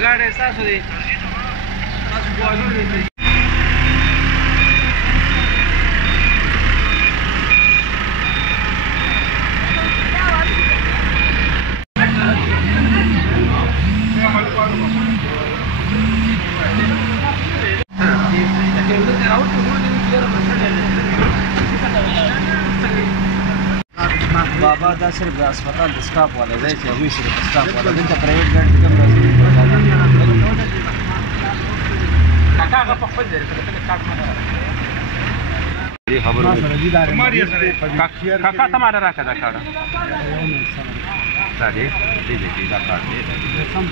गाड़ी सासू दी सासू बुआ बाबा दा सिर्फ अस्पताल د स्टाफ वाلا دی چې هغوی صرف سټاف والا دلته پرایویټ ګاډي کم راځي کاکا هغه په خپل ځای کې ته کاټ مانه راځي خبرو کاکا ته مانه راکړه دا کاټ دا دې دا کاټ دې سم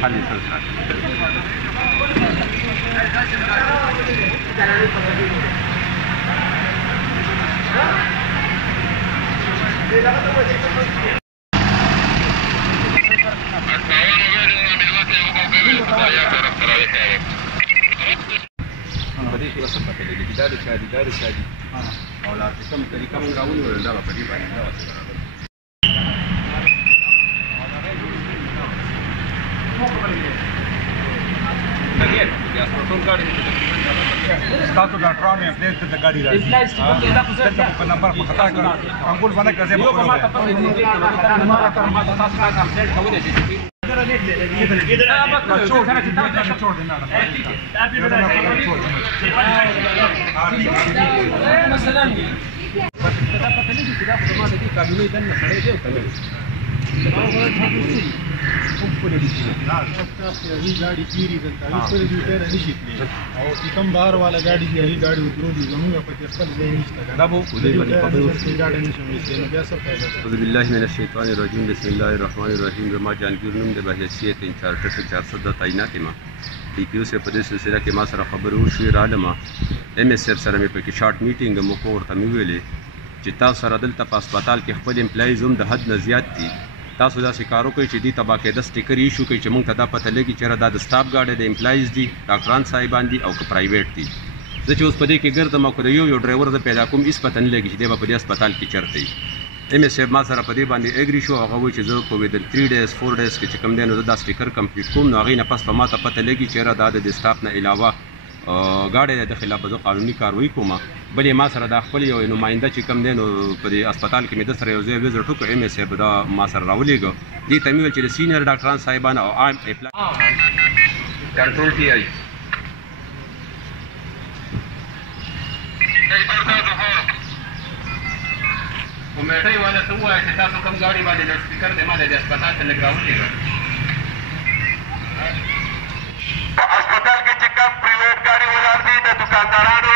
خالي سره دار شادي او لا کوم طریقه مونږ راوړو دا په دې باندې دا تاسو ډاکټرانو یې پلیس ته ګاډي راځي په نمبر په خطا کړ انګول باندې کزه په गाड़ी कीरी और कम बाहर वाला गाड़ी यही गाड़ी उतरो दी जमूंगा 75 दे नहीं ना वो गाड़ी नहीं समझते ना क्या सब फायदा अऊज़ु बिल्लाहि मिनश शैतानिर रजीम बिस्मिल्लाहिर रहमानिर रहीम जमा जानकीर नूम दे बहैसियत इंचार्ज से 400 तैनात में टीपीओ से प्रदेश सिलसिला के मा सर खबर वشي عالمه एमएसएफ سره مې په شارټ میټینګ مو کو ورته ویلې چې تاسو سره دلته په هسپتال کې خپل امپلایز هم د حد نه زیات دي تاسو دا کارو کوي چې دې تبا کې د سټیکر ایشو کوي چې موږ ته دا پته لګي چې دا د سټاف ګاډي د امپلایز دي ډاکټران صاحبان دي او که پرایویټ دي زه چې اوس په دې کې ګرځم او که یو ډرایور زه پیدا کوم هېڅ پته نه لګي چې دی به په دې هسپتال کې چېرته وي एमएसएफ ما سره په دې باندې اګری شو هغه وایي چې زه په ودن 3 ډیز 4 ډیز کې چې کوم دی نو دا سټیکر کمپلیټ کوم نو هغې نه پس په ما ته پته لګي چې یاره دا د سټاف نه علاوه ګاډی د خلاف زه قانوني کاروي کوم بلې ما سره دا خپل یو نماینده چې کوم دی نو په دې هسپتال کې مې د سره یو ځای وزټ وکړو एमएसएफ دا ما سره راولېږه دې ته مې ویل چې د سینیئر ډاکټران صاحبان او عام کنټرول پی آی کمیټۍ والا ته ووایه چې تاسو کوم ګاډي باندې لوډ سپیکر دی ما د هسپتال ته لږ راولېږه په هسپتال کې چې کوم پرایویټ ګاډي ولاړ دي د دوکاندارانو